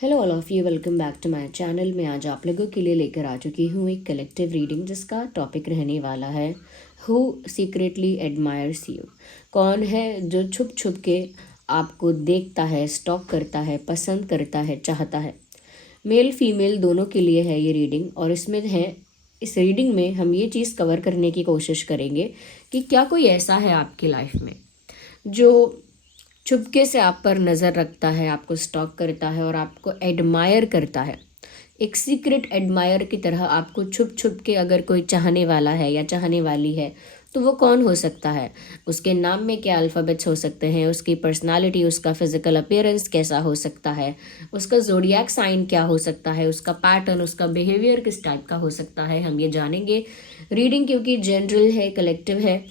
Hello all of you, welcome back to my channel. मैं आज आप लोगों के लिए लेकर आ चुकी हूँ एक कलेक्टिव रीडिंग जिसका टॉपिक रहने वाला है हु सीक्रेटली एडमायर्स यू। कौन है जो छुप छुप के आपको देखता है, स्टॉक करता है, पसंद करता है, चाहता है। मेल फीमेल दोनों के लिए है ये रीडिंग। और इस रीडिंग में हम ये चीज़ कवर करने की कोशिश करेंगे कि क्या कोई ऐसा है आपकी लाइफ में जो चुपके से आप पर नज़र रखता है, आपको स्टॉक करता है और आपको एडमायर करता है। एक सीक्रेट एडमायर की तरह आपको छुप छुप के अगर कोई चाहने वाला है या चाहने वाली है तो वो कौन हो सकता है। उसके नाम में क्या अल्फ़ाबेट्स हो सकते हैं, उसकी पर्सनालिटी, उसका फिजिकल अपीयरेंस कैसा हो सकता है, उसका ज़ोडिएक साइन क्या हो सकता है, उसका पैटर्न, उसका बिहेवियर किस टाइप का हो सकता है, हम ये जानेंगे। रीडिंग क्योंकि जनरल है, कलेक्टिव है,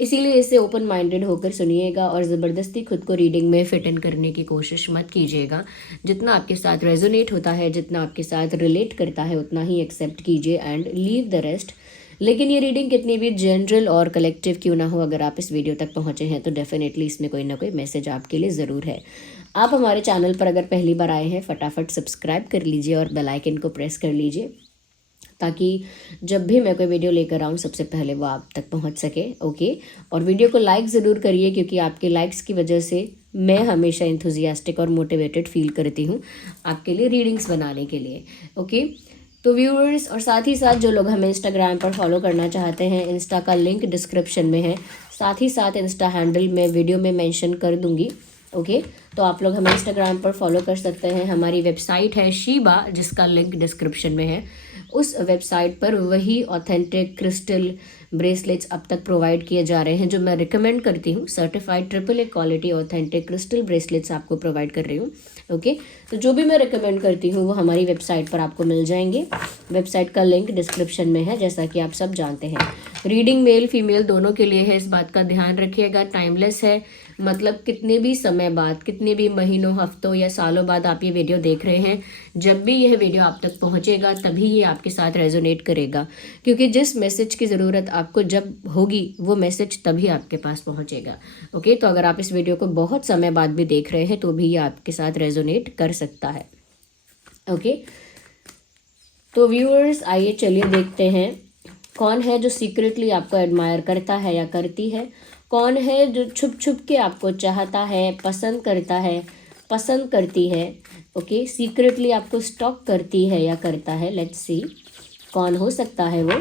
इसीलिए इसे ओपन माइंडेड होकर सुनिएगा और ज़बरदस्ती खुद को रीडिंग में फिट इन करने की कोशिश मत कीजिएगा। जितना आपके साथ रेजोनेट होता है, जितना आपके साथ रिलेट करता है, उतना ही एक्सेप्ट कीजिए एंड लीव द रेस्ट। लेकिन ये रीडिंग कितनी भी जनरल और कलेक्टिव क्यों ना हो, अगर आप इस वीडियो तक पहुँचे हैं तो डेफिनेटली इसमें कोई ना कोई मैसेज आपके लिए ज़रूर है। आप हमारे चैनल पर अगर पहली बार आए हैं, फटाफट सब्सक्राइब कर लीजिए और बेल आइकन को प्रेस कर लीजिए ताकि जब भी मैं कोई वीडियो लेकर आऊँ सबसे पहले वो आप तक पहुँच सके। ओके, और वीडियो को लाइक ज़रूर करिए क्योंकि आपके लाइक्स की वजह से मैं हमेशा इंथुजियास्टिक और मोटिवेटेड फील करती हूँ आपके लिए रीडिंग्स बनाने के लिए। ओके, तो व्यूअर्स और साथ ही साथ जो लोग हमें इंस्टाग्राम पर फॉलो करना चाहते हैं, इंस्टा का लिंक डिस्क्रिप्शन में है, साथ ही साथ इंस्टा हैंडल मैं वीडियो में मेंशन कर दूँगी। ओके, तो आप लोग हमें इंस्टाग्राम पर फॉलो कर सकते हैं। हमारी वेबसाइट है शीबा, जिसका लिंक डिस्क्रिप्शन में है। उस वेबसाइट पर वही ऑथेंटिक क्रिस्टल ब्रेसलेट्स अब तक प्रोवाइड किए जा रहे हैं जो मैं रिकमेंड करती हूँ। Certified AAA quality authentic crystal bracelets आपको प्रोवाइड कर रही हूँ। ओके, तो जो भी मैं रिकमेंड करती हूँ वो हमारी वेबसाइट पर आपको मिल जाएंगे। वेबसाइट का लिंक डिस्क्रिप्शन में है, जैसा कि आप सब जानते हैं। रीडिंग मेल फीमेल दोनों के लिए है, इस बात का ध्यान रखिएगा। टाइमलेस है, मतलब कितने भी समय बाद, कितने भी महीनों, हफ्तों या सालों बाद आप ये वीडियो देख रहे हैं, जब भी यह वीडियो आप तक पहुंचेगा तभी ये आपके साथ रेजोनेट करेगा। क्योंकि जिस मैसेज की ज़रूरत आपको जब होगी वो मैसेज तभी आपके पास पहुंचेगा। ओके, तो अगर आप इस वीडियो को बहुत समय बाद भी देख रहे हैं तो भी ये आपके साथ रेजोनेट कर सकता है। ओके, तो व्यूअर्स आइए चलिए देखते हैं कौन है जो सीक्रेटली आपको एडमायर करता है या करती है। कौन है जो छुप छुप के आपको चाहता है, पसंद करता है, पसंद करती है। ओके, सीक्रेटली आपको स्टॉक करती है या करता है। लेट्स सी कौन हो सकता है वो।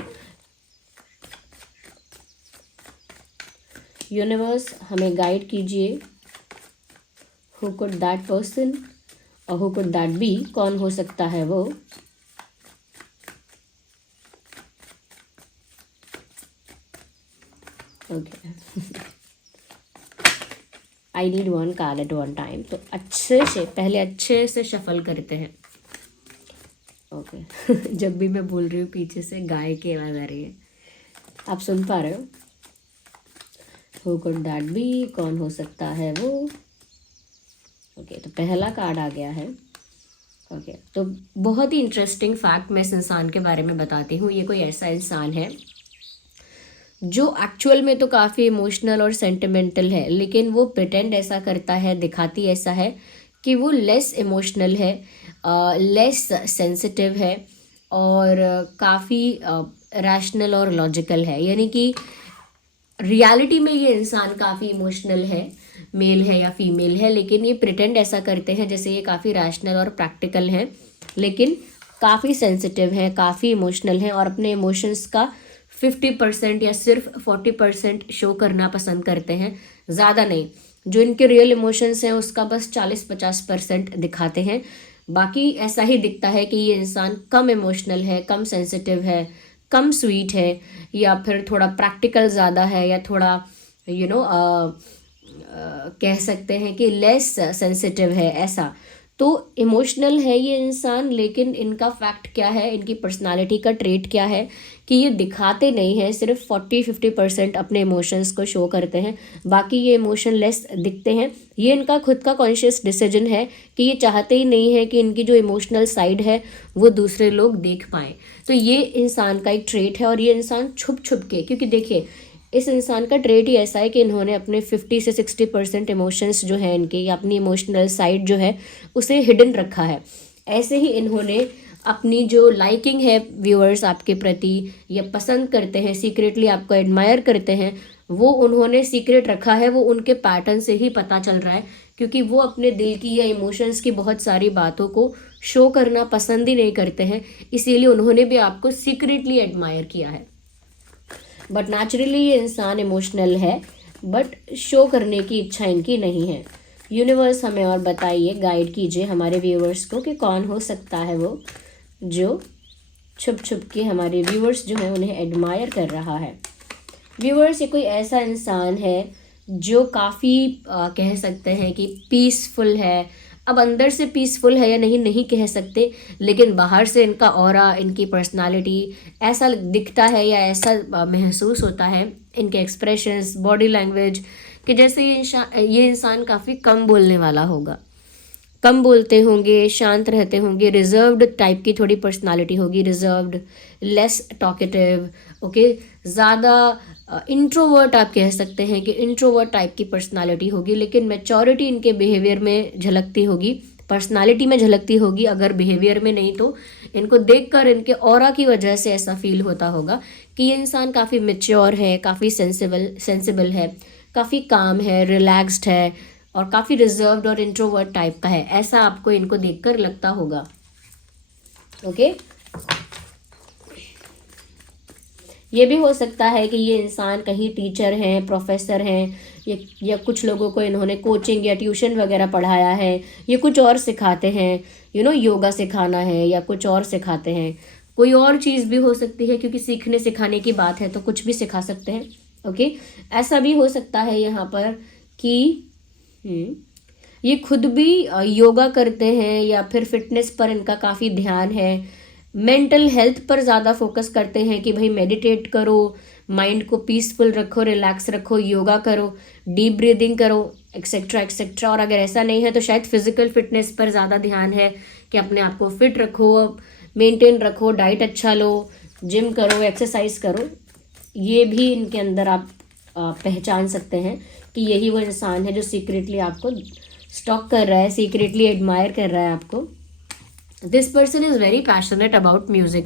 यूनिवर्स हमें गाइड कीजिए। हु कुड दैट पर्सन और हु कुड दैट बी, कौन हो सकता है वो। Okay, I need one card at one time. तो पहले अच्छे से शफल करते हैं। ओके जब भी मैं बोल रही हूँ पीछे से गाय की आवाज़ आ रही है, आप सुन पा रहे हो। हु कुड दैट बी, कौन हो सकता है वो। ओके, तो पहला कार्ड आ गया है। ओके, तो बहुत ही इंटरेस्टिंग फैक्ट मैं इस इंसान के बारे में बताती हूँ। ये कोई ऐसा इंसान है जो एक्चुअल में तो काफ़ी इमोशनल और सेंटिमेंटल है, लेकिन वो प्रिटेंड ऐसा करता है, दिखाती ऐसा है कि वो लेस इमोशनल है, लेस सेंसिटिव है और काफ़ी रैशनल और लॉजिकल है। यानी कि रियलिटी में ये इंसान काफ़ी इमोशनल है, मेल है या फीमेल है, लेकिन ये प्रिटेंड ऐसा करते हैं जैसे ये काफ़ी रैशनल और प्रैक्टिकल हैं, लेकिन काफ़ी सेंसिटिव हैं, काफ़ी इमोशनल हैं और अपने इमोशंस का 50% या सिर्फ 40% शो करना पसंद करते हैं, ज़्यादा नहीं। जो इनके रियल इमोशंस हैं उसका बस 40-50% दिखाते हैं। बाकी ऐसा ही दिखता है कि ये इंसान कम इमोशनल है, कम सेंसिटिव है, कम स्वीट है, या फिर थोड़ा प्रैक्टिकल ज़्यादा है, या थोड़ा कह सकते हैं कि लेस सेंसिटिव है ऐसा। तो इमोशनल है ये इंसान, लेकिन इनका फैक्ट क्या है, इनकी पर्सनालिटी का ट्रेट क्या है कि ये दिखाते नहीं हैं, सिर्फ 40-50% अपने इमोशंस को शो करते हैं, बाकी ये इमोशन लेस दिखते हैं। ये इनका खुद का कॉन्शियस डिसीजन है कि ये चाहते ही नहीं है कि इनकी जो इमोशनल साइड है वो दूसरे लोग देख पाएँ। तो ये इंसान का एक ट्रेट है और ये इंसान छुप छुप के, क्योंकि देखिए इस इंसान का ट्रेट ही ऐसा है कि इन्होंने अपने 50 से 60% इमोशंस जो है इनके, या अपनी इमोशनल साइड जो है उसे हिडन रखा है। ऐसे ही इन्होंने अपनी जो लाइकिंग है व्यूअर्स आपके प्रति, या पसंद करते हैं, सीक्रेटली आपको एडमायर करते हैं, वो उन्होंने सीक्रेट रखा है। वो उनके पैटर्न से ही पता चल रहा है, क्योंकि वो अपने दिल की या इमोशंस की बहुत सारी बातों को शो करना पसंद ही नहीं करते हैं, इसीलिए उन्होंने भी आपको सीक्रेटली एडमायर किया है। बट नेचुरली ये इंसान इमोशनल है, बट शो करने की इच्छा इनकी नहीं है। यूनिवर्स हमें और बताइए, गाइड कीजिए हमारे व्यूअर्स को कि कौन हो सकता है वो जो छुप छुप के हमारे व्यूअर्स जो है उन्हें एडमायर कर रहा है। व्यूअर्स, ये कोई ऐसा इंसान है जो काफ़ी कह सकते हैं कि पीसफुल है। अब अंदर से पीसफुल है या नहीं, नहीं कह सकते, लेकिन बाहर से इनका ऑरा, इनकी पर्सनालिटी ऐसा दिखता है या ऐसा महसूस होता है, इनके एक्सप्रेशंस, बॉडी लैंग्वेज, कि जैसे ये इंसान काफ़ी कम बोलने वाला होगा, कम बोलते होंगे, शांत रहते होंगे, रिजर्व्ड टाइप की थोड़ी पर्सनालिटी होगी, रिजर्व्ड, लेस टॉकेटिव, ओके, ज़्यादा इंट्रोवर्ट आप कह सकते हैं कि इंट्रोवर्ट टाइप की पर्सनालिटी होगी, लेकिन मैच्योरिटी इनके बिहेवियर में झलकती होगी, पर्सनालिटी में झलकती होगी, अगर बिहेवियर में नहीं तो इनको देखकर इनके ऑरा की वजह से ऐसा फील होता होगा कि ये इंसान काफ़ी मैच्योर है, काफ़ी सेंसिबल है, काफ़ी काम है, रिलैक्स्ड है, और काफ़ी रिजर्व्ड और इंट्रोवर्ट टाइप का है, ऐसा आपको इनको देखकर लगता होगा। ओके, ये भी हो सकता है कि ये इंसान कहीं टीचर हैं, प्रोफेसर हैं, या कुछ लोगों को इन्होंने कोचिंग या ट्यूशन वगैरह पढ़ाया है, ये कुछ और सिखाते हैं, योगा सिखाना है या कुछ और सिखाते हैं, कोई और चीज़ भी हो सकती है, क्योंकि सीखने सिखाने की बात है तो कुछ भी सिखा सकते हैं। ओके, ऐसा भी हो सकता है यहाँ पर कि ये खुद भी योगा करते हैं, या फिर फिटनेस पर इनका काफ़ी ध्यान है, मेंटल हेल्थ पर ज़्यादा फोकस करते हैं कि भाई मेडिटेट करो, माइंड को पीसफुल रखो, रिलैक्स रखो, योगा करो, डीप ब्रीदिंग करो, एक्सेट्रा एक्सेट्रा। और अगर ऐसा नहीं है तो शायद फिजिकल फिटनेस पर ज़्यादा ध्यान है कि अपने आप को फिट रखो, मेंटेन रखो, डाइट अच्छा लो, जिम करो, एक्सरसाइज करो। ये भी इनके अंदर आप पहचान सकते हैं कि यही वो इंसान है जो सीक्रेटली आपको स्टॉक कर रहा है, सीक्रेटली एडमायर कर रहा है आपको। This person is very passionate about music,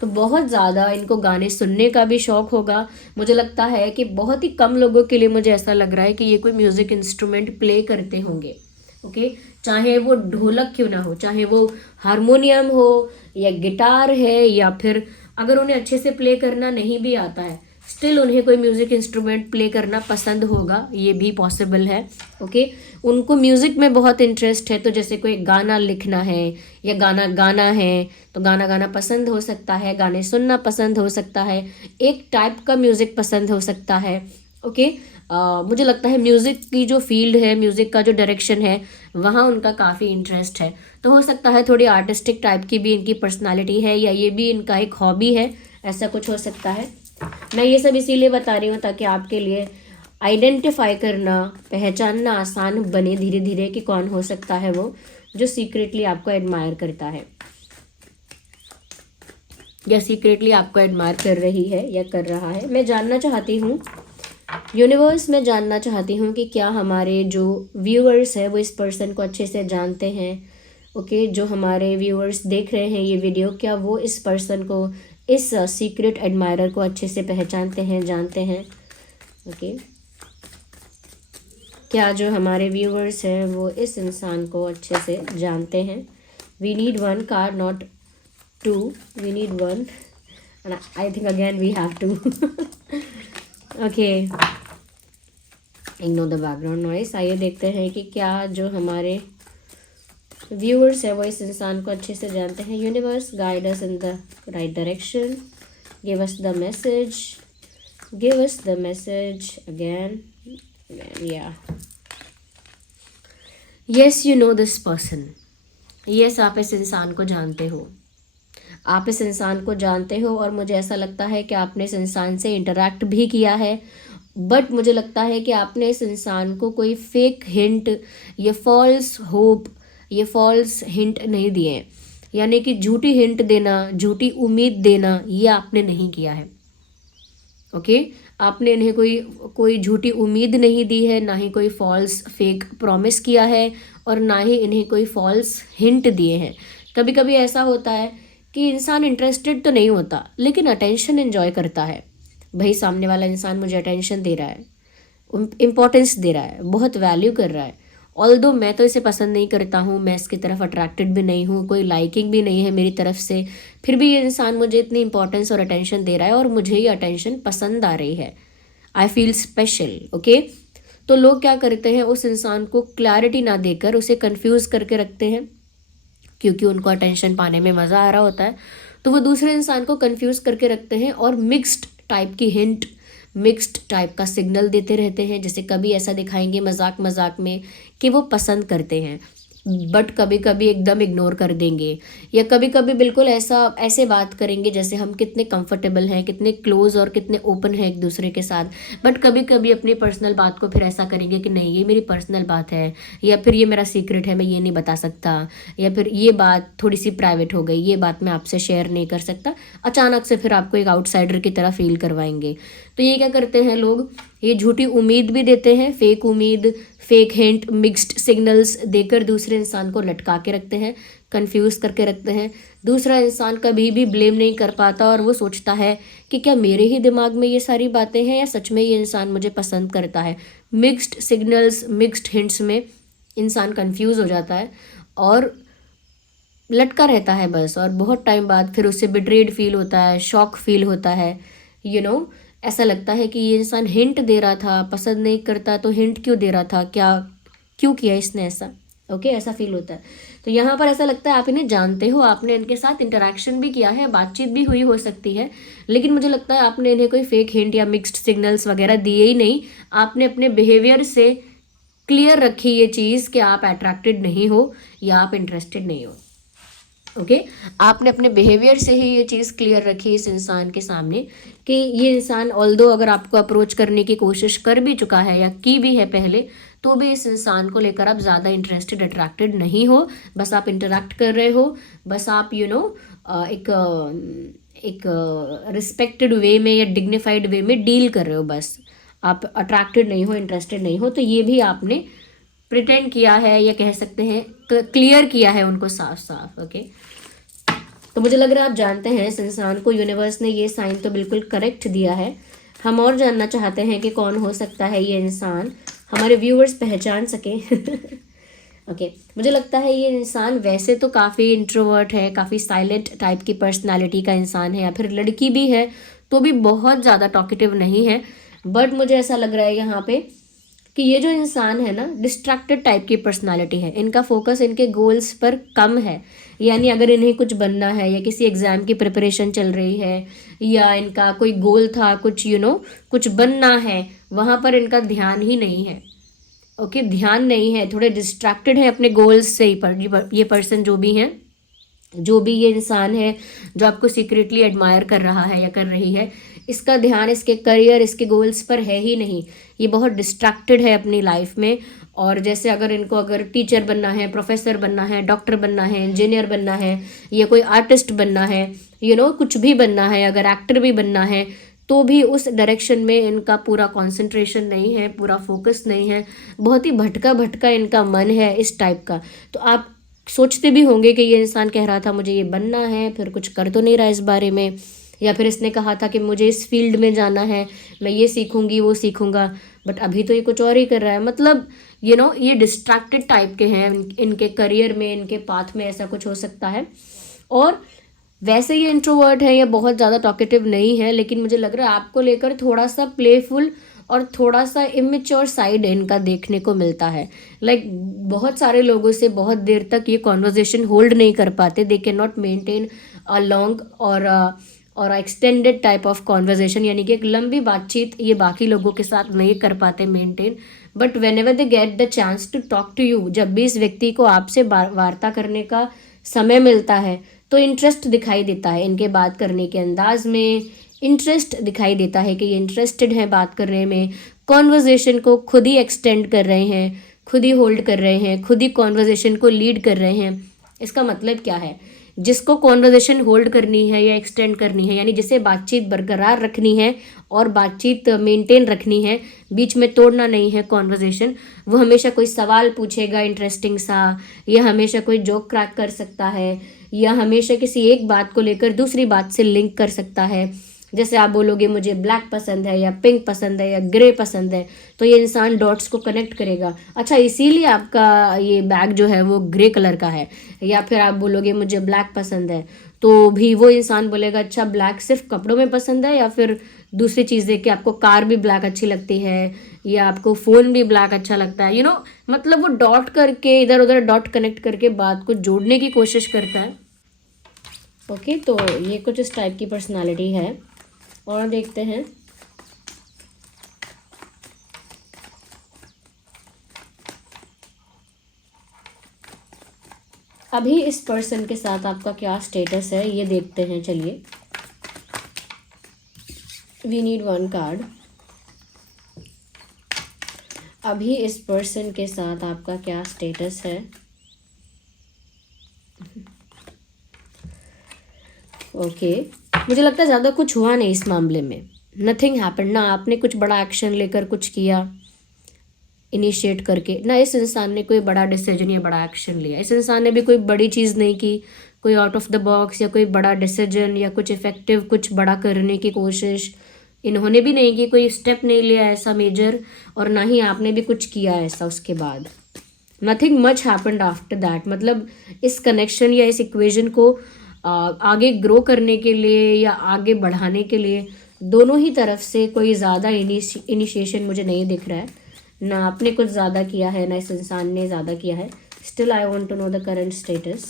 तो बहुत ज़्यादा इनको गाने सुनने का भी शौक़ होगा। मुझे लगता है कि बहुत ही कम लोगों के लिए मुझे ऐसा लग रहा है कि ये कोई म्यूज़िक इंस्ट्रूमेंट प्ले करते होंगे। ओके, चाहे वो ढोलक क्यों ना हो, चाहे वो हारमोनियम हो या गिटार है, या फिर अगर उन्हें अच्छे से प्ले करना नहीं भी आता है, स्टिल उन्हें कोई म्यूज़िक इंस्ट्रूमेंट प्ले करना पसंद होगा, ये भी पॉसिबल है। ओके, उनको म्यूज़िक में बहुत इंटरेस्ट है, तो जैसे कोई गाना लिखना है या गाना गाना है तो गाना गाना पसंद हो सकता है, गाने सुनना पसंद हो सकता है, एक टाइप का म्यूज़िक पसंद हो सकता है। ओके, मुझे लगता है म्यूज़िक की जो फील्ड है, म्यूज़िक का जो डायरेक्शन है, वहाँ उनका काफ़ी इंटरेस्ट है। तो हो सकता है थोड़ी आर्टिस्टिक टाइप की भी इनकी पर्सनालिटी है, या ये भी इनका एक हॉबी है, ऐसा कुछ हो सकता है। मैं ये सब इसीलिए बता रही हूँ ताकि आपके लिए आइडेंटिफाई करना, पहचानना आसान बने धीरे धीरे कि कौन हो सकता है वो जो सीक्रेटली आपको एडमायर करता है, या सीक्रेटली आपको एडमायर कर रही है या कर रहा है। मैं जानना चाहती हूँ यूनिवर्स, मैं जानना चाहती हूँ कि क्या हमारे जो व्यूअर्स है वो इस पर्सन को अच्छे से जानते हैं। ओके, जो हमारे व्यूअर्स देख रहे हैं ये वीडियो, क्या वो इस पर्सन को, इस सीक्रेट एडमायरर को अच्छे से पहचानते हैं, जानते हैं। ओके, क्या जो हमारे व्यूअर्स हैं वो इस इंसान को अच्छे से जानते हैं। We need one card, not two, we need one, and I think again we have two. Okay, ignore the background noise. आइए देखते हैं कि क्या जो हमारे व्यूअर्स है वो इस इंसान को अच्छे से जानते हैं। Universe, guide us in the right direction, give us the message, give us the message again, या yes, you know this person. Yes, आप इस इंसान को जानते हो, आप इस इंसान को जानते हो, और मुझे ऐसा लगता है कि आपने इस इंसान से इंटरैक्ट भी किया है, बट मुझे लगता है कि आपने इस इंसान को कोई फेक हिंट, ये फॉल्स होप, ये फॉल्स हिंट नहीं दिए, यानी कि झूठी हिंट देना, झूठी उम्मीद देना, ये आपने नहीं किया है। ओके, आपने इन्हें कोई झूठी उम्मीद नहीं दी है, ना ही कोई फॉल्स फेक प्रॉमिस किया है, और ना ही इन्हें कोई फॉल्स हिंट दिए हैं। कभी कभी ऐसा होता है कि इंसान इंटरेस्टेड तो नहीं होता लेकिन अटेंशन एंजॉय करता है। भाई सामने वाला इंसान मुझे अटेंशन दे रहा है, इम्पोर्टेंस दे रहा है, बहुत वैल्यू कर रहा है। ऑल्दो मैं तो इसे पसंद नहीं करता हूँ, मैं इसकी तरफ अट्रैक्टेड भी नहीं हूँ, कोई लाइकिंग भी नहीं है मेरी तरफ से, फिर भी ये इंसान मुझे इतनी इंपॉर्टेंस और अटेंशन दे रहा है और मुझे ये अटेंशन पसंद आ रही है। I feel special. ओके, तो लोग क्या करते हैं, उस इंसान को क्लैरिटी ना देकर उसे कंफ्यूज करके रखते हैं, क्योंकि उनको अटेंशन पाने में मज़ा आ रहा होता है, तो वो दूसरे इंसान को कंफ्यूज करके रखते हैं और मिक्स्ड टाइप की हिंट, मिक्स्ड टाइप का सिग्नल देते रहते हैं। जैसे कभी ऐसा दिखाएंगे मजाक मजाक में कि वो पसंद करते हैं, बट कभी कभी एकदम इग्नोर कर देंगे, या कभी कभी बिल्कुल ऐसे बात करेंगे जैसे हम कितने कंफर्टेबल हैं, कितने क्लोज और कितने ओपन हैं एक दूसरे के साथ, बट कभी कभी अपनी पर्सनल बात को फिर ऐसा करेंगे कि नहीं ये मेरी पर्सनल बात है, या फिर ये मेरा सीक्रेट है, मैं ये नहीं बता सकता, या फिर ये बात थोड़ी सी प्राइवेट हो गई, ये बात मैं आपसे शेयर नहीं कर सकता। अचानक से फिर आपको एक आउटसाइडर की तरह फील करवाएंगे। तो ये क्या करते हैं लोग, ये झूठी उम्मीद भी देते हैं, फेक उम्मीद, फेक हिंट, मिक्स्ड सिग्नल्स देकर दूसरे इंसान को लटका के रखते हैं, कंफ्यूज करके रखते हैं। दूसरा इंसान कभी भी ब्लेम नहीं कर पाता और वो सोचता है कि क्या मेरे ही दिमाग में ये सारी बातें हैं या सच में ये इंसान मुझे पसंद करता है। मिक्स्ड सिग्नल्स, मिक्स्ड हिंट्स में इंसान कंफ्यूज हो जाता है और लटका रहता है बस, और बहुत टाइम बाद फिर उससे बिट्रेड फील होता है, शॉक फील होता है। ऐसा लगता है कि ये इंसान हिंट दे रहा था, पसंद नहीं करता तो हिंट क्यों दे रहा था, क्यों किया इसने ऐसा। ओके, ऐसा फील होता है। तो यहाँ पर ऐसा लगता है आप इन्हें जानते हो, आपने इनके साथ इंटरेक्शन भी किया है, बातचीत भी हुई हो सकती है, लेकिन मुझे लगता है आपने इन्हें कोई फेक हिंट या मिक्स्ड सिग्नल्स वगैरह दिए ही नहीं। आपने अपने बिहेवियर से क्लियर रखी ये चीज़ कि आप अट्रैक्टेड नहीं हो या आप इंटरेस्टेड नहीं हो। ओके, आपने अपने बिहेवियर से ही ये चीज़ क्लियर रखी इस इंसान के सामने कि ये इंसान ऑल्दो अगर आपको अप्रोच करने की कोशिश कर भी चुका है या की भी है पहले, तो भी इस इंसान को लेकर आप ज़्यादा इंटरेस्टेड, अट्रैक्टेड नहीं हो। बस आप इंटरेक्ट कर रहे हो, बस आप एक रिस्पेक्टेड वे में या डिग्निफाइड वे में डील कर रहे हो, बस आप अट्रैक्टेड नहीं हो, इंटरेस्टेड नहीं हो। तो ये भी आपने प्रिटेंड किया है, या कह सकते हैं क्लियर किया है उनको साफ साफ। ओके, तो मुझे लग रहा है आप जानते हैं इस इंसान को, यूनिवर्स ने ये साइन तो बिल्कुल करेक्ट दिया है। हम और जानना चाहते हैं कि कौन हो सकता है ये इंसान, हमारे व्यूअर्स पहचान सकें। ओके, मुझे लगता है ये इंसान वैसे तो काफ़ी इंट्रोवर्ट है, काफ़ी साइलेंट टाइप की पर्सनालिटी का इंसान है, या फिर लड़की भी है तो भी बहुत ज़्यादा टॉकेटिव नहीं है। बट मुझे ऐसा लग रहा है यहाँ पे कि ये जो इंसान है ना, डिस्ट्रैक्टेड टाइप की पर्सनालिटी है, इनका फोकस इनके गोल्स पर कम है। यानी अगर इन्हें कुछ बनना है या किसी एग्ज़ाम की प्रिपरेशन चल रही है, या इनका कोई गोल था, कुछ कुछ बनना है, वहाँ पर इनका ध्यान ही नहीं है। ओके, ध्यान नहीं है, थोड़े डिस्ट्रैक्टेड है अपने गोल्स से ही। पर ये पर्सन जो भी हैं, जो भी ये इंसान है जो आपको सीक्रेटली एडमायर कर रहा है या कर रही है, इसका ध्यान इसके करियर, इसके गोल्स पर है ही नहीं। ये बहुत डिस्ट्रैक्टेड है अपनी लाइफ में। और जैसे अगर टीचर बनना है, प्रोफेसर बनना है, डॉक्टर बनना है, इंजीनियर बनना है, या कोई आर्टिस्ट बनना है, कुछ भी बनना है, अगर एक्टर भी बनना है, तो भी उस डायरेक्शन में इनका पूरा कंसंट्रेशन नहीं है, पूरा फोकस नहीं है, बहुत ही भटका भटका इनका मन है इस टाइप का। तो आप सोचते भी होंगे कि ये इंसान कह रहा था मुझे ये बनना है, फिर कुछ कर तो नहीं रहा इस बारे में, या फिर इसने कहा था कि मुझे इस फील्ड में जाना है, मैं ये सीखूंगी वो सीखूंगा, बट अभी तो ये कुछ और ही कर रहा है। मतलब ये डिस्ट्रैक्टेड टाइप के हैं, इनके करियर में, इनके पाथ में ऐसा कुछ हो सकता है। और वैसे ये इंट्रोवर्ट है, ये बहुत ज़्यादा टॉकेटिव नहीं है, लेकिन मुझे लग रहा है आपको लेकर थोड़ा सा प्लेफुल और थोड़ा सा इमेच्योर साइड इनका देखने को मिलता है। बहुत सारे लोगों से बहुत देर तक ये कॉन्वर्जेशन होल्ड नहीं कर पाते, they can not maintain a long और एक्सटेंडेड टाइप ऑफ कॉन्वर्जेशन, यानी कि एक लंबी बातचीत ये बाकी लोगों के साथ नहीं कर पाते maintain. But whenever they get the chance to talk to you, जब भी इस व्यक्ति को आपसे वार्ता करने का समय मिलता है, तो इंटरेस्ट दिखाई देता है इनके बात करने के अंदाज में, इंटरेस्ट दिखाई देता है कि ये इंटरेस्टेड हैं बात करने में, कॉन्वर्जेशन को खुद ही एक्सटेंड कर रहे हैं, खुद ही होल्ड कर रहे हैं, खुद ही कॉन्वर्जेशन को लीड कर रहे हैं। इसका मतलब क्या है, जिसको कॉन्वर्जेशन होल्ड करनी है या एक्सटेंड करनी है, यानी जिसे बातचीत बरकरार रखनी है और बातचीत मेंटेन रखनी है, बीच में तोड़ना नहीं है कॉन्वर्जेशन, वो हमेशा कोई सवाल पूछेगा इंटरेस्टिंग सा, या हमेशा कोई जोक क्रैक कर सकता है, या हमेशा किसी एक बात को लेकर दूसरी बात से लिंक कर सकता है। जैसे आप बोलोगे मुझे ब्लैक पसंद है या पिंक पसंद है या ग्रे पसंद है, तो ये इंसान डॉट्स को कनेक्ट करेगा, अच्छा इसीलिए आपका ये बैग जो है वो ग्रे कलर का है। या फिर आप बोलोगे मुझे ब्लैक पसंद है, तो भी वो इंसान बोलेगा अच्छा ब्लैक सिर्फ कपड़ों में पसंद है या फिर दूसरी चीज़ें, कि आपको कार भी ब्लैक अच्छी लगती है या आपको फ़ोन भी ब्लैक अच्छा लगता है, मतलब वो डॉट करके इधर उधर डॉट कनेक्ट करके बात को जोड़ने की कोशिश करता है। ओके, तो ये कुछ इस टाइप की पर्सनालिटी है। और देखते हैं अभी इस पर्सन के साथ आपका क्या स्टेटस है, ये देखते हैं। चलिए, वी नीड वन कार्ड। अभी इस पर्सन के साथ आपका क्या स्टेटस है। ओके, मुझे लगता है ज़्यादा कुछ हुआ नहीं इस मामले में, नथिंग हैपेंड। ना आपने कुछ बड़ा एक्शन लेकर कुछ किया इनिशिएट करके, ना इस इंसान ने कोई बड़ा डिसीजन या बड़ा एक्शन लिया। इस इंसान ने भी कोई बड़ी चीज़ नहीं की, कोई आउट ऑफ द बॉक्स या कोई बड़ा डिसीजन या कुछ इफेक्टिव कुछ बड़ा करने की कोशिश इन्होंने भी नहीं की, कोई स्टेप नहीं लिया ऐसा मेजर, और ना ही आपने भी कुछ किया ऐसा उसके बाद। Nothing much happened after that. मतलब इस कनेक्शन या इस इक्वेशन को आगे ग्रो करने के लिए या आगे बढ़ाने के लिए दोनों ही तरफ से कोई ज़्यादा इनिशिएशन मुझे नहीं दिख रहा है। ना आपने कुछ ज़्यादा किया है, ना इस इंसान ने ज़्यादा किया है। Still I want to know the current status.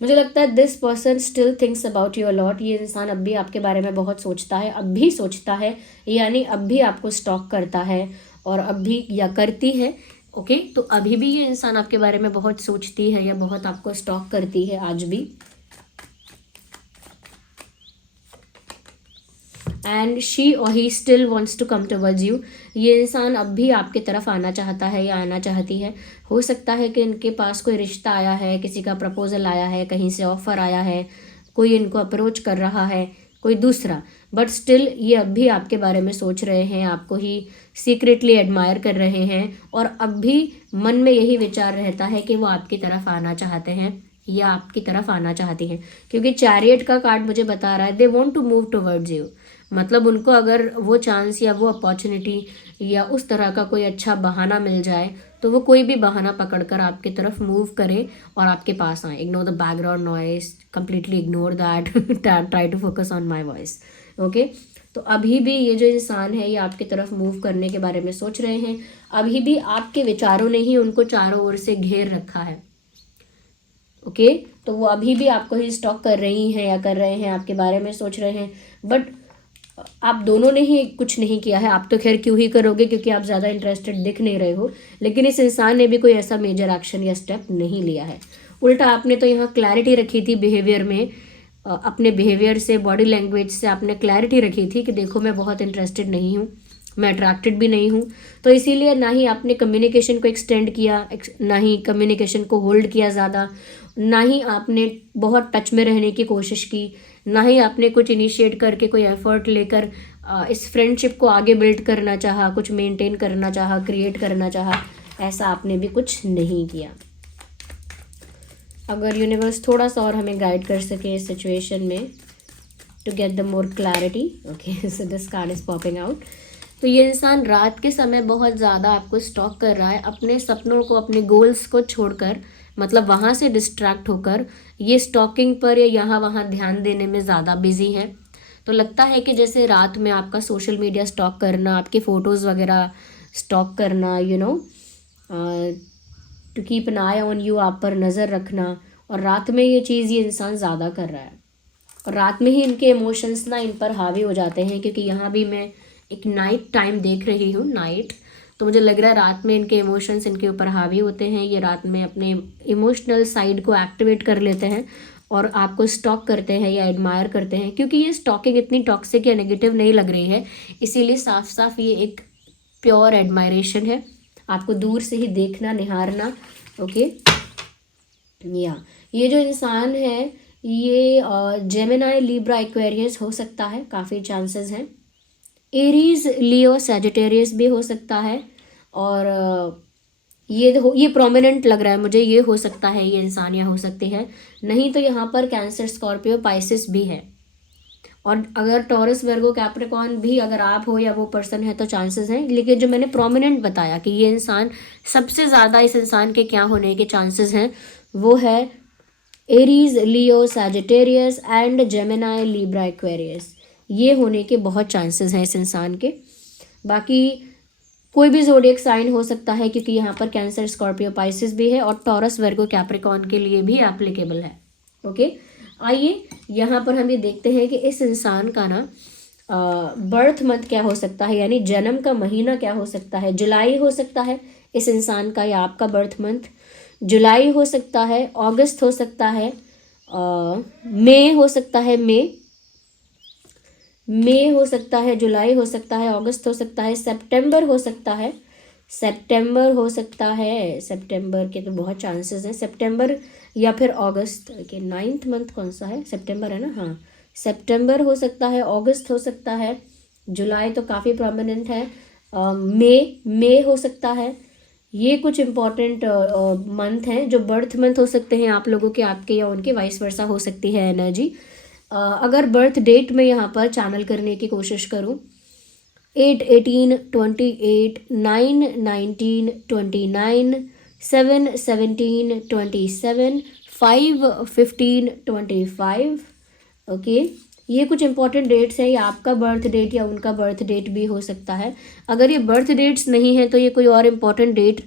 मुझे लगता है this person still thinks about you a lot. ये इंसान अब भी आपके बारे में बहुत सोचता है, अब भी सोचता है, यानी अब भी आपको स्टॉक करता है और अब भी या करती है। ओके, तो अभी भी ये इंसान आपके बारे में बहुत सोचती है या बहुत आपको स्टॉक करती है आज भी। एंड शी और he still wants to come towards you. ये इंसान अब भी आपकी तरफ आना चाहता है या आना चाहती है। हो सकता है कि इनके पास कोई रिश्ता आया है, किसी का प्रपोजल आया है, कहीं से ऑफर आया है, कोई इनको अप्रोच कर रहा है, कोई दूसरा, बट स्टिल ये अब भी आपके बारे में सोच रहे हैं, आपको ही सीक्रेटली एडमायर कर रहे हैं, और अब भी मन में यही विचार रहता है कि वो आपकी तरफ आना चाहते हैं या आपकी तरफ आना चाहती हैं। क्योंकि चैरियट का कार्ड मुझे बता रहा है they want to move towards you. मतलब उनको अगर वो चांस या वो अपॉर्चुनिटी या उस तरह का कोई अच्छा बहाना मिल जाए तो वो कोई भी बहाना पकड़कर आपकी तरफ मूव करें और आपके पास आए। Ignore the background noise, completely ignore that, try to focus on my voice. Okay, तो अभी भी ये जो इंसान है ये आपकी तरफ मूव करने के बारे में सोच रहे हैं। अभी भी आपके विचारों ने ही उनको चारों ओर से घेर रखा है। ओके, तो वो अभी भी आपको ही स्टॉक कर रही हैं या कर रहे हैं, आपके बारे में सोच रहे हैं, बट आप दोनों ने ही कुछ नहीं किया है। आप तो खैर क्यों ही करोगे, क्योंकि आप ज़्यादा इंटरेस्टेड दिख नहीं रहे हो, लेकिन इस इंसान ने भी कोई ऐसा मेजर एक्शन या स्टेप नहीं लिया है। उल्टा आपने तो यहाँ क्लैरिटी रखी थी बिहेवियर में, अपने बिहेवियर से, बॉडी लैंग्वेज से आपने क्लैरिटी रखी थी कि देखो मैं बहुत इंटरेस्टेड नहीं हूँ, मैं अट्रैक्टेड भी नहीं हूँ। तो इसीलिए ना ही आपने कम्युनिकेशन को एक्सटेंड किया, ना ही कम्युनिकेशन को होल्ड किया ज़्यादा, ना ही आपने बहुत टच में रहने की कोशिश की, ना ही आपने कुछ इनिशिएट करके कोई एफर्ट लेकर इस फ्रेंडशिप को आगे बिल्ड करना चाहा, कुछ मेंटेन करना चाहा, क्रिएट करना चाहा। ऐसा आपने भी कुछ नहीं किया। अगर यूनिवर्स थोड़ा सा और हमें गाइड कर सके इस सिचुएशन में to get the more clarity. Okay, so this card is popping out. तो ये इंसान रात के समय बहुत ज़्यादा आपको स्टॉक कर रहा है, अपने सपनों को, अपने गोल्स को छोड़कर, मतलब वहाँ से डिस्ट्रैक्ट होकर ये स्टॉकिंग पर या यहाँ वहाँ ध्यान देने में ज़्यादा बिजी है। तो लगता है कि जैसे रात में आपका सोशल मीडिया स्टॉक करना, आपके फ़ोटोज़ वगैरह स्टॉक करना, to keep an eye on you, आप पर नज़र रखना, और रात में ये चीज़ ये इंसान ज़्यादा कर रहा है। और रात में ही इनके इमोशंस ना इन पर हावी हो जाते हैं, क्योंकि यहाँ भी मैं एक नाइट टाइम देख रही हूँ, नाइट, तो मुझे लग रहा है रात में इनके इमोशंस इनके ऊपर हावी होते हैं। ये रात में अपने इमोशनल साइड को एक्टिवेट कर लेते हैं और आपको स्टॉक करते हैं या एडमायर करते हैं। क्योंकि ये स्टॉकिंग इतनी टॉक्सिक या नेगेटिव नहीं लग रही है, इसीलिए साफ साफ ये एक प्योर एडमायरेशन है। आपको दूर से ही देखना, निहारना। ओके, या ये जो इंसान है ये जेमिनाई, लिब्रा, एक्वेरियस हो सकता है, काफ़ी चांसेस हैं। एरीज, लियो, सैजिटेरियस भी हो सकता है। और ये प्रोमिनेंट लग रहा है मुझे, ये हो सकता है, ये इंसान यहाँ हो सकते हैं। नहीं तो यहाँ पर कैंसर, स्कॉर्पियो, पाइसिस भी है। और अगर टॉरस, वर्गो, कैप्रिकॉर्न भी अगर आप हो या वो पर्सन है तो चांसेस हैं। लेकिन जो मैंने प्रोमिनेंट बताया कि ये इंसान सबसे ज़्यादा, इस इंसान के क्या होने के चांसेस हैं, वो है Aries, Leo, Sagittarius and Gemini, Libra, Aquarius. ये होने के बहुत चांसेस हैं इस इंसान के। बाकी कोई भी ज़ोडिएक साइन हो सकता है, क्योंकि यहाँ पर कैंसर, स्कॉर्पियो, पाइसिस भी है, और टॉरस, वर्गो, कैप्रिकॉर्न के लिए भी एप्लीकेबल है। ओके, आइए यहाँ पर हम ये देखते हैं कि इस इंसान का ना बर्थ मंथ क्या हो सकता है, यानी जन्म का महीना क्या हो सकता है। जुलाई हो सकता है इस इंसान का, या आपका बर्थ मंथ जुलाई हो सकता है, अगस्त हो सकता है, मई हो सकता है, मई हो सकता है, जुलाई हो सकता है, अगस्त हो सकता है, सितंबर हो सकता है, सितंबर हो सकता है, सितंबर के तो बहुत चांसेस हैं, सितंबर या फिर अगस्त के। 9th मंथ कौन सा है, सितंबर है ना, हाँ, सितंबर हो सकता है, अगस्त हो सकता है, जुलाई तो काफ़ी प्रोमिनेंट है, मई हो सकता है। ये कुछ इम्पॉर्टेंट मंथ हैं जो बर्थ मंथ हो सकते हैं आप लोगों के, आपके या उनके, वाइस वर्सा हो सकती है एनर्जी। अगर बर्थ डेट में यहाँ पर चैनल करने की कोशिश करूँ, 8, 18, 28, 9, 19, 29, 7, 17, 27, 5, 15, 25। ओके, ये कुछ इंपॉर्टेंट डेट्स हैं। ये आपका बर्थ डेट या उनका बर्थ डेट भी हो सकता है। अगर ये बर्थ डेट्स नहीं है तो ये कोई और इम्पॉर्टेंट डेट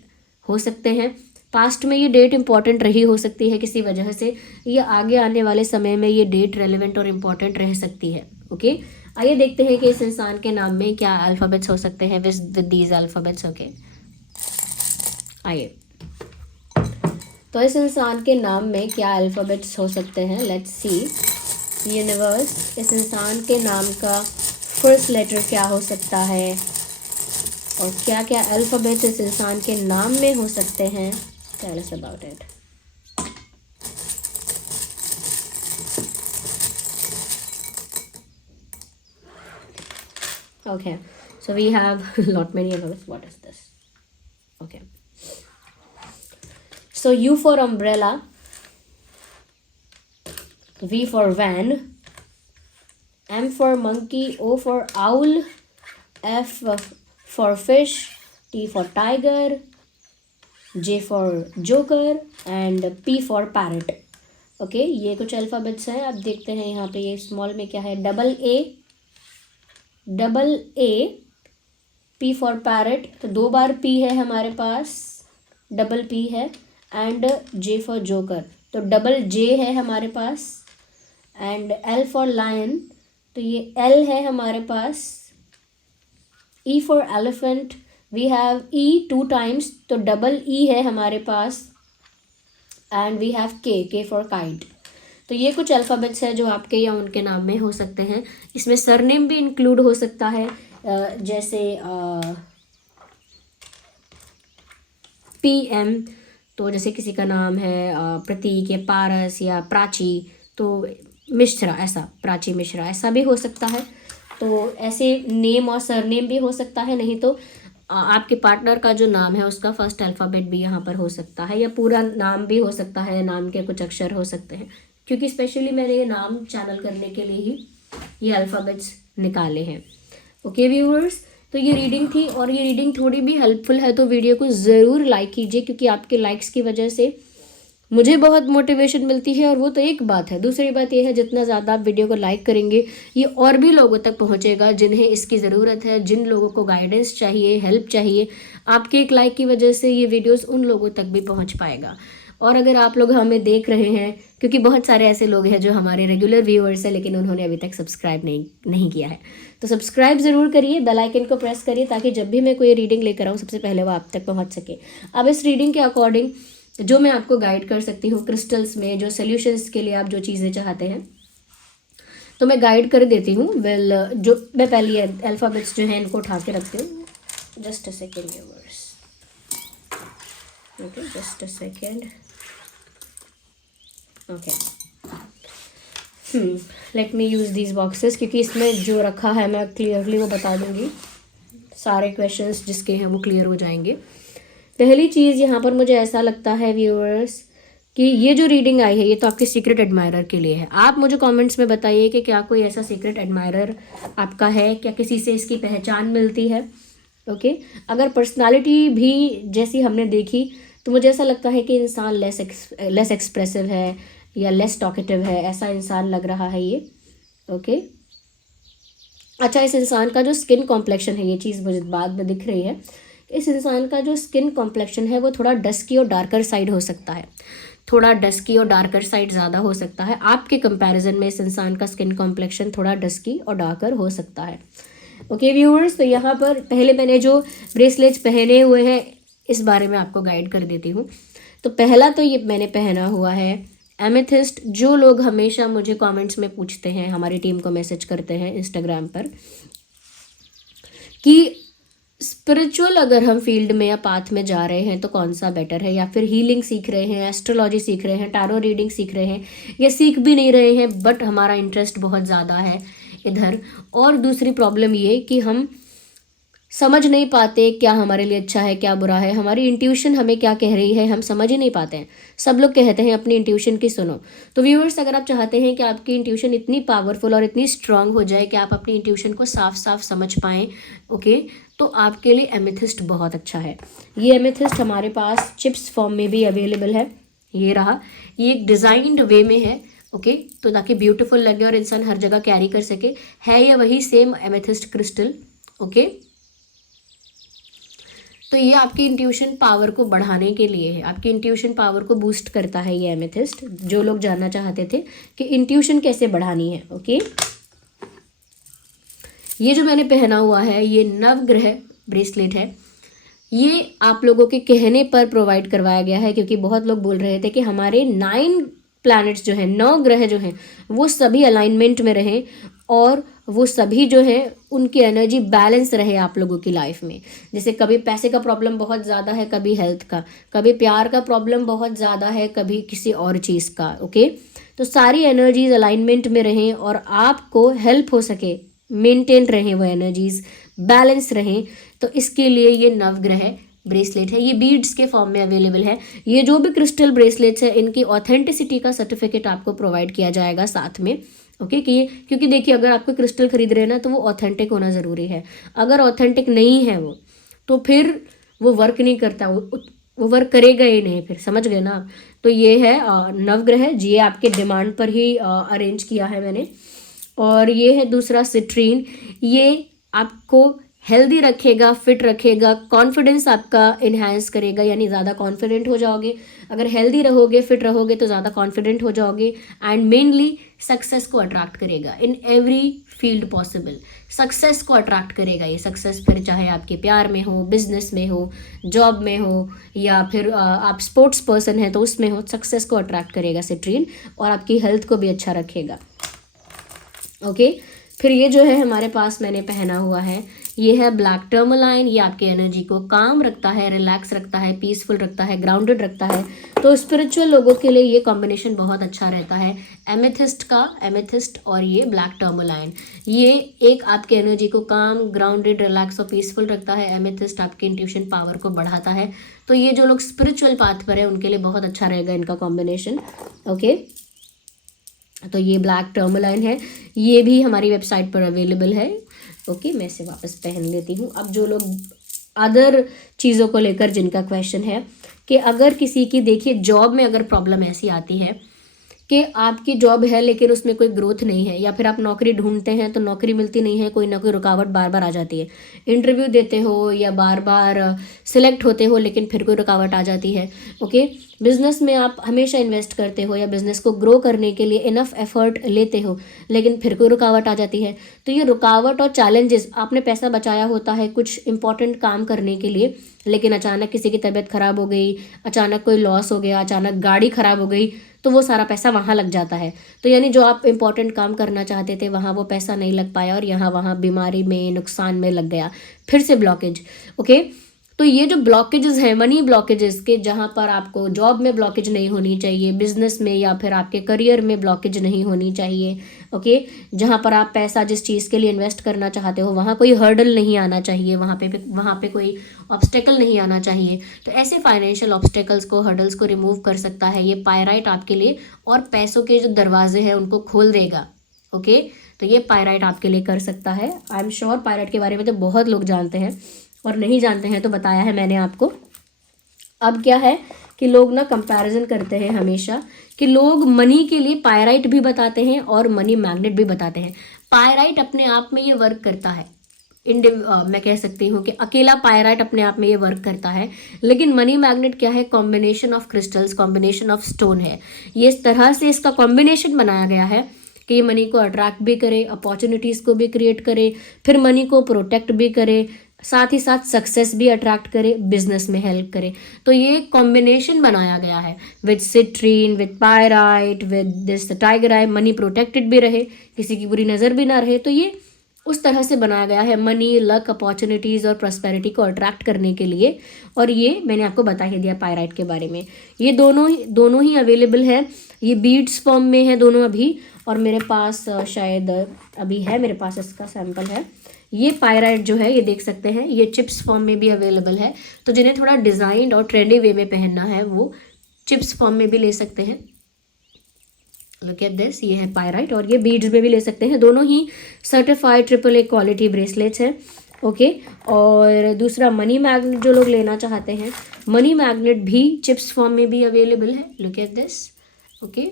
हो सकते हैं। पास्ट में ये डेट इंपॉर्टेंट रही हो सकती है किसी वजह से, ये आगे आने वाले समय में ये डेट रेलेवेंट और इम्पॉर्टेंट रह सकती है। ओके, आइए देखते हैं कि इस इंसान के नाम में क्या अल्फ़ाबेट्स हो सकते हैं विद दीज अल्फ़ाबेट्स। ओके, आइए, तो इस इंसान के नाम में क्या अल्फ़ाबेट्स हो सकते हैं, लेट्स सी। यूनिवर्स, इस इंसान के नाम का फर्स्ट लेटर क्या हो सकता है, और क्या क्या अल्फ़ाबेट्स इस इंसान के नाम में हो सकते हैं। Tell us about it. Okay, so we have lot many alphabets. What is this? Okay, so U for umbrella, V for van, M for monkey, O for owl, F for fish, T for tiger, J for joker and P for parrot. Okay, ये कुछ alphabets हैं। अब देखते हैं यहाँ पे ये small में क्या है। Double A, P for parrot, तो 2 बार P है हमारे पास, डबल P है, एंड J फॉर जोकर, तो डबल J है हमारे पास, एंड L फॉर लायन, तो ये L है हमारे पास। E for elephant, we have E 2 times, तो डबल E है हमारे पास, and we have K for kite. तो ये कुछ अल्फ़ाबेट्स है जो आपके या उनके नाम में हो सकते हैं। इसमें सरनेम भी इंक्लूड हो सकता है, जैसे PM, तो जैसे किसी का नाम है प्रतीक या पारस या प्राची, तो मिश्रा, ऐसा प्राची मिश्रा ऐसा भी हो सकता है। तो ऐसे नेम और सरनेम भी हो सकता है। नहीं तो आपके पार्टनर का जो नाम है उसका फर्स्ट अल्फ़ाबेट भी यहाँ पर हो सकता है, या पूरा नाम भी हो सकता है, नाम के कुछ अक्षर हो सकते हैं, क्योंकि स्पेशली मैंने ये नाम चैनल करने के लिए ही ये अल्फ़ाबेट्स निकाले हैं। ओके व्यूअर्स, तो ये रीडिंग थी, और ये रीडिंग थोड़ी भी हेल्पफुल है तो वीडियो को ज़रूर लाइक कीजिए, क्योंकि आपके लाइक्स की वजह से मुझे बहुत मोटिवेशन मिलती है। और वो तो एक बात है, दूसरी बात ये है जितना ज़्यादा आप वीडियो को लाइक करेंगे ये और भी लोगों तक पहुंचेगा जिन्हें इसकी ज़रूरत है, जिन लोगों को गाइडेंस चाहिए, हेल्प चाहिए। आपके एक लाइक की वजह से ये वीडियोस उन लोगों तक भी पहुंच पाएगा। और अगर आप लोग हमें देख रहे हैं, क्योंकि बहुत सारे ऐसे लोग हैं जो हमारे रेगुलर व्यूअर्स हैं लेकिन उन्होंने अभी तक सब्सक्राइब नहीं किया है, तो सब्सक्राइब ज़रूर करिए, बेल आइकन को प्रेस करिए, ताकि जब भी मैं कोई रीडिंग लेकर आऊँ सबसे पहले वो आप तक पहुँच सके। अब इस रीडिंग के अकॉर्डिंग जो मैं आपको गाइड कर सकती हूँ, क्रिस्टल्स में जो सोल्यूशंस के लिए आप जो चीज़ें चाहते हैं तो मैं गाइड कर देती हूँ। वेल, जो मैं पहले अल्फ़ाबेट्स जो हैं इनको उठा के रखती हूँ। Just a second viewers. Okay, just a second. Okay, let me use these boxes, क्योंकि इसमें जो रखा है मैं क्लियरली वो बता दूंगी, सारे क्वेश्चंस जिसके हैं वो क्लियर हो जाएंगे। पहली चीज़ यहाँ पर मुझे ऐसा लगता है व्यूअर्स कि ये जो रीडिंग आई है ये तो आपके सीक्रेट एडमायरर के लिए है। आप मुझे कमेंट्स में बताइए कि क्या कोई ऐसा सीक्रेट एडमायरर आपका है, क्या किसी से इसकी पहचान मिलती है। ओके, अगर पर्सनालिटी भी जैसी हमने देखी तो मुझे ऐसा लगता है कि इंसान लेस एक्सप्रेसिव है या लेस टॉकेटिव है, ऐसा इंसान लग रहा है ये। ओके, अच्छा, इस इंसान का जो स्किन कॉम्प्लेक्शन है, ये चीज़ मुझे बाद में दिख रही है, इस इंसान का जो स्किन कॉम्प्लेक्शन है वो थोड़ा डस्की और डार्कर साइड हो सकता है, थोड़ा डस्की और डार्कर साइड ज़्यादा हो सकता है। आपके कंपैरिजन में इस इंसान का स्किन कॉम्प्लेक्शन थोड़ा डस्की और डार्कर हो सकता है। ओके व्यूअर्स, तो यहाँ पर पहले मैंने जो ब्रेसलेट्स पहने हुए हैं इस बारे में आपको गाइड कर देती हूँ। तो पहला तो ये मैंने पहना हुआ है एमेथिस्ट। जो लोग हमेशा मुझे कमेंट्स में पूछते हैं, हमारी टीम को मैसेज करते हैं इंस्टाग्राम पर कि स्पिरिचुअल अगर हम फील्ड में या पाथ में जा रहे हैं तो कौन सा बेटर है, या फिर हीलिंग सीख रहे हैं, एस्ट्रोलॉजी सीख रहे हैं, टैरो रीडिंग सीख रहे हैं, या सीख भी नहीं रहे हैं बट हमारा इंटरेस्ट बहुत ज़्यादा है इधर। और दूसरी प्रॉब्लम ये कि हम समझ नहीं पाते क्या हमारे लिए अच्छा है क्या बुरा है, हमारी इंट्यूशन हमें क्या कह रही है हम समझ ही नहीं पाते हैं। सब लोग कहते हैं अपनी इंट्यूशन की सुनो। तो व्यूअर्स, अगर आप चाहते हैं कि आपकी इंट्यूशन इतनी पावरफुल और इतनी स्ट्रांग हो जाए कि आप अपनी इंट्यूशन को साफ साफ समझ पाएँ, ओके, तो आपके लिए एमेथिस्ट बहुत अच्छा है। ये एमेथिस्ट हमारे पास चिप्स फॉर्म में भी अवेलेबल है। ये रहा, ये एक डिज़ाइंड वे में है, ओके, तो ताकि ब्यूटीफुल लगे और इंसान हर जगह कैरी कर सके। है ये वही सेम एमेथिस्ट क्रिस्टल, ओके। तो ये आपकी इंट्यूशन पावर को बढ़ाने के लिए है, आपकी इंट्यूशन पावर को बूस्ट करता है ये एमेथिस्ट। जो लोग जानना चाहते थे कि इंट्यूशन कैसे बढ़ानी है, ओके। ये जो मैंने पहना हुआ है ये नवग्रह ब्रेसलेट है। ये आप लोगों के कहने पर प्रोवाइड करवाया गया है, क्योंकि बहुत लोग बोल रहे थे कि हमारे 9 प्लैनेट्स जो हैं, 9 ग्रह जो हैं, वो सभी अलाइनमेंट में रहें और वो सभी जो है उनकी एनर्जी बैलेंस रहे आप लोगों की लाइफ में। जैसे कभी पैसे का प्रॉब्लम बहुत ज़्यादा है, कभी हेल्थ का, कभी प्यार का प्रॉब्लम बहुत ज़्यादा है, कभी किसी और चीज़ का, ओके। तो सारी एनर्जीज अलाइनमेंट में रहें और आपको हेल्प हो सके, मेंटेन रहें वो एनर्जीज, बैलेंस रहें। तो इसके लिए ये नवग्रह ब्रेसलेट है। ये बीड्स के फॉर्म में अवेलेबल है। ये जो भी क्रिस्टल ब्रेसलेट्स है इनकी ऑथेंटिसिटी का सर्टिफिकेट आपको प्रोवाइड किया जाएगा साथ में, ओके। कि क्योंकि देखिए, अगर आपको क्रिस्टल खरीद रहे हैं ना तो वो ऑथेंटिक होना ज़रूरी है। अगर ऑथेंटिक नहीं है वो तो फिर वो वर्क नहीं करता, वो वर्क करेगा ही नहीं, फिर समझ गए ना आप। तो ये है नवग्रह जी, ये आपके डिमांड पर ही अरेंज किया है मैंने। और ये है दूसरा सिट्रीन। ये आपको हेल्दी रखेगा, फिट रखेगा, कॉन्फिडेंस आपका इन्हांस करेगा, यानी ज़्यादा कॉन्फिडेंट हो जाओगे। अगर हेल्दी रहोगे, फिट रहोगे तो ज़्यादा कॉन्फिडेंट हो जाओगे। एंड मेनली सक्सेस को अट्रैक्ट करेगा in every field possible. Success को अट्रैक्ट करेगा ये। सक्सेस फिर चाहे आपके प्यार में हो, बिजनेस में हो, जॉब में हो, या फिर आप स्पोर्ट्स पर्सन हैं तो उसमें हो, सक्सेस को अट्रैक्ट करेगा सिट्रीन। और आपकी हेल्थ को भी अच्छा रखेगा, ओके। फिर ये जो है हमारे पास मैंने पहना हुआ है, ये है ब्लैक टर्मलाइन। ये आपकी एनर्जी को काम रखता है, रिलैक्स रखता है, पीसफुल रखता है, ग्राउंडेड रखता है। तो स्पिरिचुअल लोगों के लिए ये कॉम्बिनेशन बहुत अच्छा रहता है, एमेथिस्ट और ये ब्लैक टर्मलाइन। ये एक आपके एनर्जी को काम, ग्राउंडेड, रिलैक्स और पीसफुल रखता है। एमेथिस्ट आपके इंट्यूशन पावर को बढ़ाता है। तो ये जो लोग स्पिरिचुअल पाथ पर है उनके लिए बहुत अच्छा रहेगा इनका कॉम्बिनेशन, ओके। तो ये ब्लैक टर्मलाइन है, ये भी हमारी वेबसाइट पर अवेलेबल है, ओके। मैं इसे वापस पहन लेती हूँ। अब जो लोग अदर चीज़ों को लेकर जिनका क्वेश्चन है कि अगर किसी की, देखिए, जॉब में अगर प्रॉब्लम ऐसी आती है कि आपकी जॉब है लेकिन उसमें कोई ग्रोथ नहीं है, या फिर आप नौकरी ढूंढते हैं तो नौकरी मिलती नहीं है, कोई ना कोई रुकावट बार बार आ जाती है। इंटरव्यू देते हो या बार बार सिलेक्ट होते हो लेकिन फिर कोई रुकावट आ जाती है, ओके। बिजनेस में आप हमेशा इन्वेस्ट करते हो या बिजनेस को ग्रो करने के लिए इनफ एफर्ट लेते हो लेकिन फिर कोई रुकावट आ जाती है। तो ये रुकावट और चैलेंजेस, आपने पैसा बचाया होता है कुछ इंपॉर्टेंट काम करने के लिए, लेकिन अचानक किसी की तबीयत खराब हो गई, अचानक कोई लॉस हो गया, अचानक गाड़ी खराब हो गई, तो वो सारा पैसा वहाँ लग जाता है। तो यानी जो आप इंपॉर्टेंट काम करना चाहते थे वहाँ वो पैसा नहीं लग पाया और यहाँ वहाँ बीमारी में, नुकसान में लग गया, फिर से ब्लॉकेज, ओके। तो ये जो ब्लॉकेजेस हैं, मनी ब्लॉकेजेस के, जहाँ पर आपको जॉब में ब्लॉकेज नहीं होनी चाहिए, बिजनेस में या फिर आपके करियर में ब्लॉकेज नहीं होनी चाहिए, ओके, जहाँ पर आप पैसा जिस चीज़ के लिए इन्वेस्ट करना चाहते हो वहाँ कोई हर्डल नहीं आना चाहिए, वहाँ पे कोई ऑब्स्टेकल नहीं आना चाहिए। तो ऐसे फाइनेंशियल ऑब्स्टेकल्स को, हर्डल्स को रिमूव कर सकता है ये पायराइट आपके लिए, और पैसों के जो दरवाजे हैं उनको खोल देगा। ओके, तो ये पायराइट आपके लिए कर सकता है। आई एम श्योर पायराइट के बारे में तो बहुत लोग जानते हैं, और नहीं जानते हैं तो बताया है मैंने आपको। अब क्या है कि लोग ना कंपैरिजन करते हैं हमेशा, कि लोग मनी के लिए पायराइट भी बताते हैं और मनी मैग्नेट भी बताते हैं। पायराइट अपने आप में ये वर्क करता है, मैं कह सकती हूँ कि अकेला पायराइट अपने आप में ये वर्क करता है, लेकिन मनी मैग्नेट क्या है, combination of crystals, combination of stone है। ये इस तरह से इसका कॉम्बिनेशन बनाया गया है कि ये मनी को अट्रैक्ट भी करे, अपॉर्चुनिटीज़ को भी क्रिएट करे, फिर मनी को प्रोटेक्ट भी करे, साथ ही साथ सक्सेस भी अट्रैक्ट करे, बिजनेस में हेल्प करे। तो ये कॉम्बिनेशन बनाया गया है with citrine, with pyrite, with this tiger I, money protected भी रहे, किसी की बुरी नज़र भी ना रहे। तो ये उस तरह से बनाया गया है मनी, लक, अपॉर्चुनिटीज़ और प्रॉस्पेरिटी को अट्रैक्ट करने के लिए। और ये मैंने आपको बता ही दिया पायराइट के बारे में। ये दोनों ही अवेलेबल है, ये बीड्स फॉर्म में है दोनों अभी, और मेरे पास शायद अभी है, मेरे पास इसका सैंपल है। ये पायराइट जो है ये देख सकते हैं, ये चिप्स फॉर्म में भी अवेलेबल है। तो जिन्हें थोड़ा डिज़ाइंड और ट्रेंडी वे में पहनना है वो चिप्स फॉर्म में भी ले सकते हैं। लुक एट दिस, ये है पायराइट, और ये बीड्स में भी ले सकते हैं। दोनों ही सर्टिफाइड AAA क्वालिटी ब्रेसलेट्स हैं। ओके, और दूसरा मनी मैग्नेट जो लोग लेना चाहते हैं, मनी मैग्नेट भी चिप्स फॉर्म में भी अवेलेबल है। लुक एट दिस, ओके,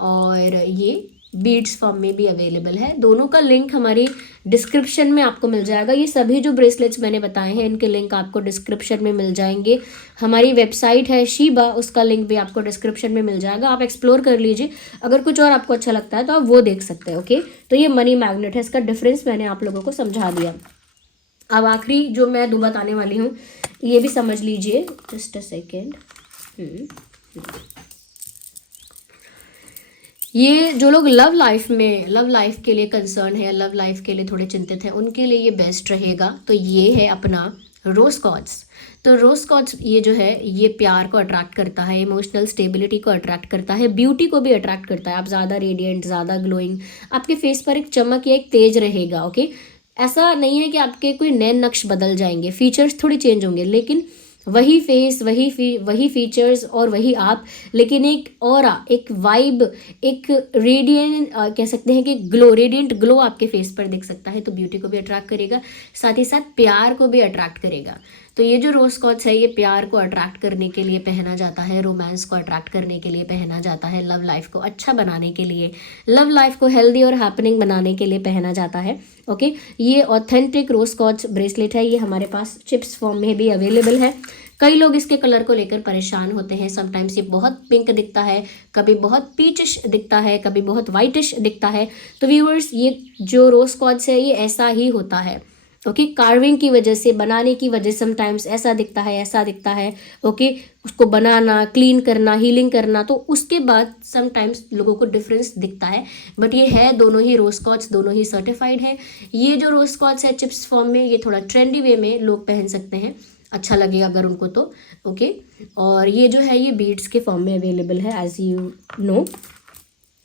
और ये बीड्स फॉर्म में भी अवेलेबल है। दोनों का लिंक हमारी डिस्क्रिप्शन में आपको मिल जाएगा। ये सभी जो ब्रेसलेट्स मैंने बताए हैं इनके लिंक आपको डिस्क्रिप्शन में मिल जाएंगे। हमारी वेबसाइट है शीबा, उसका लिंक भी आपको डिस्क्रिप्शन में मिल जाएगा, आप एक्सप्लोर कर लीजिए। अगर कुछ और आपको अच्छा लगता है तो आप वो देख सकते हैं। ओके, तो ये मनी मैग्नेट है, इसका डिफरेंस मैंने आप लोगों को समझा दिया। अब आखिरी जो मैं बताने वाली हूँ ये भी समझ लीजिए, जस्ट अ सेकेंड। ये जो लोग लव लाइफ के लिए कंसर्न है, लव लाइफ के लिए थोड़े चिंतित हैं, उनके लिए ये बेस्ट रहेगा। तो ये है अपना रोज क्वार्ट्ज। तो रोज क्वार्ट्ज ये जो है ये प्यार को अट्रैक्ट करता है, इमोशनल स्टेबिलिटी को अट्रैक्ट करता है, ब्यूटी को भी अट्रैक्ट करता है। आप ज़्यादा रेडिएंट, ज़्यादा ग्लोइंग, आपके फेस पर एक चमक या एक तेज रहेगा। ओके, ऐसा नहीं है कि आपके कोई नए नक्श बदल जाएंगे, फीचर्स थोड़ी चेंज होंगे, लेकिन वही फेस, वही फीचर्स और वही आप, लेकिन एक ऑरा, एक वाइब, एक रेडियंट कह सकते हैं कि रेडियंट ग्लो आपके फेस पर दिख सकता है। तो ब्यूटी को भी अट्रैक्ट करेगा, साथ ही साथ प्यार को भी अट्रैक्ट करेगा। तो ये जो रोज क्वार्ट्ज है ये प्यार को अट्रैक्ट करने के लिए पहना जाता है, रोमांस को अट्रैक्ट करने के लिए पहना जाता है, लव लाइफ को अच्छा बनाने के लिए, लव लाइफ को हेल्दी और हैपनिंग बनाने के लिए पहना जाता है। ओके, ये ऑथेंटिक रोज क्वार्ट्ज ब्रेसलेट है, ये हमारे पास चिप्स फॉर्म में भी अवेलेबल है। कई लोग इसके कलर को लेकर परेशान होते हैं, समटाइम्स ये बहुत पिंक दिखता है, कभी बहुत पीचिश दिखता है, कभी बहुत वाइटिश दिखता है। तो व्यूअर्स, ये जो रोज क्वार्ट्ज है ये ऐसा ही होता है। ओके, कार्विंग की वजह से, बनाने की वजह से समटाइम्स ऐसा दिखता है। ओके, उसको बनाना, क्लीन करना, हीलिंग करना, तो उसके बाद समटाइम्स लोगों को डिफरेंस दिखता है। बट ये है दोनों ही रोज क्वार्ट्ज, दोनों ही सर्टिफाइड है। ये जो रोज क्वार्ट्ज है चिप्स फॉर्म में, ये थोड़ा ट्रेंडी वे में लोग पहन सकते हैं, अच्छा लगेगा अगर उनको तो। ओके, और ये जो है ये बीड्स के फॉर्म में अवेलेबल है, एज यू नो।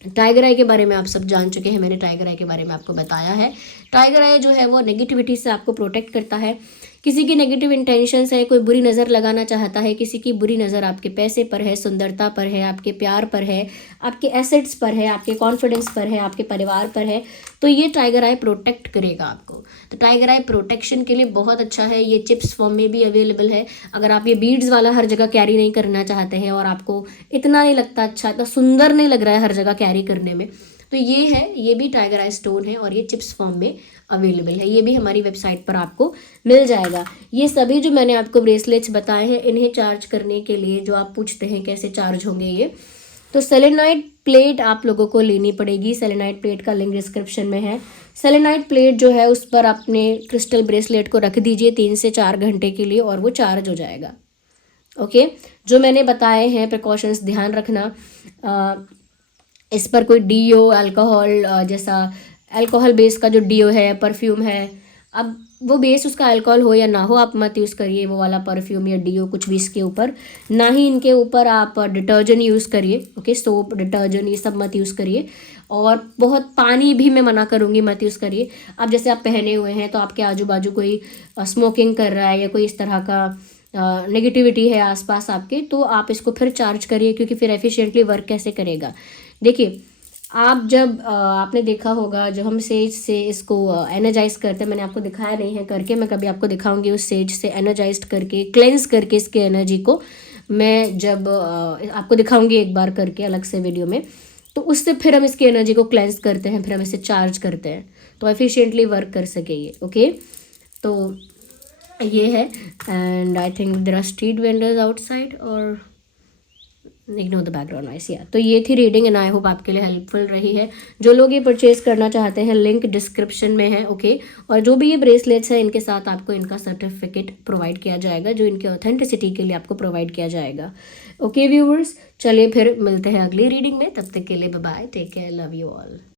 टाइगर आई के बारे में आप सब जान चुके हैं, मैंने टाइगर आई के बारे में आपको बताया है। टाइगर आई जो है वो नेगेटिविटी से आपको प्रोटेक्ट करता है। किसी की नेगेटिव इंटेंशंस है, कोई बुरी नज़र लगाना चाहता है, किसी की बुरी नज़र आपके पैसे पर है, सुंदरता पर है, आपके प्यार पर है, आपके एसेट्स पर है, आपके कॉन्फिडेंस पर है, आपके परिवार पर है, तो ये टाइगर आई प्रोटेक्ट करेगा आपको। तो टाइगर आई प्रोटेक्शन के लिए बहुत अच्छा है। ये चिप्स फॉर्म में भी अवेलेबल है। अगर आप ये बीड्स वाला हर जगह कैरी नहीं करना चाहते हैं और आपको इतना नहीं लगता अच्छा, इतना सुंदर नहीं लग रहा है हर जगह कैरी करने में, तो ये है, ये भी टाइगर आई स्टोन है और ये चिप्स फॉर्म में अवेलेबल है। ये भी हमारी वेबसाइट पर आपको मिल जाएगा। ये सभी जो मैंने आपको ब्रेसलेट्स बताए हैं, इन्हें चार्ज करने के लिए जो आप पूछते हैं कैसे चार्ज होंगे ये, तो सेलेनाइट प्लेट आप लोगों को लेनी पड़ेगी। सेलेनाइट प्लेट का लिंक डिस्क्रिप्शन में है। सेलेनाइट प्लेट जो है उस पर अपने क्रिस्टल ब्रेसलेट को रख दीजिए 3 से 4 घंटे के लिए और वो चार्ज हो जाएगा। ओके, जो मैंने बताए हैं प्रिकॉशंस ध्यान रखना। इस पर कोई डीओ, अल्कोहल, जैसा अल्कोहल बेस का जो डीओ है, परफ्यूम है, अब वो बेस उसका अल्कोहल हो या ना हो, आप मत यूज़ करिए वो वाला परफ्यूम या डीओ कुछ भी इसके ऊपर। ना ही इनके ऊपर आप डिटर्जेंट यूज़ करिए, ओके, सोप डिटर्जेंट ये सब मत यूज़ करिए। और बहुत पानी भी मैं मना करूँगी, मत यूज़ करिए। अब जैसे आप पहने हुए हैं तो आपके आजू बाजू कोई स्मोकिंग कर रहा है या कोई इस तरह का नेगेटिविटी है आसपास आपके, तो आप इसको फिर चार्ज करिए, क्योंकि फिर एफिशिएंटली वर्क कैसे करेगा। देखिए, आप जब आपने देखा होगा जब हम सेज से इसको एनर्जाइज करते हैं, मैंने आपको दिखाया नहीं है करके, मैं कभी आपको दिखाऊंगी उस सेज से एनर्जाइज करके क्लेंस करके इसके एनर्जी को, मैं जब आपको दिखाऊंगी एक बार करके अलग से वीडियो में। तो उससे फिर हम इसकी एनर्जी को क्लेंस करते हैं, फिर हम इसे चार्ज करते हैं, तो एफिशिएंटली वर्क कर सके ये, ओके। तो ये है, and I think there are street vendors outside और इग्नोर द बैकग्राउंड नॉइस। या तो ये थी रीडिंग एंड आई होप आपके लिए हेल्पफुल रही है। जो लोग ये परचेज करना चाहते हैं, लिंक डिस्क्रिप्शन में है, ओके। और जो भी ये ब्रेसलेट्स हैं इनके साथ आपको इनका सर्टिफिकेट प्रोवाइड किया जाएगा, जो इनके ऑथेंटिसिटी के लिए आपको प्रोवाइड किया जाएगा। ओके व्यूवर्स, चलिए फिर मिलते हैं अगली रीडिंग में, तब तक के लिए bye bye, take care, love you all.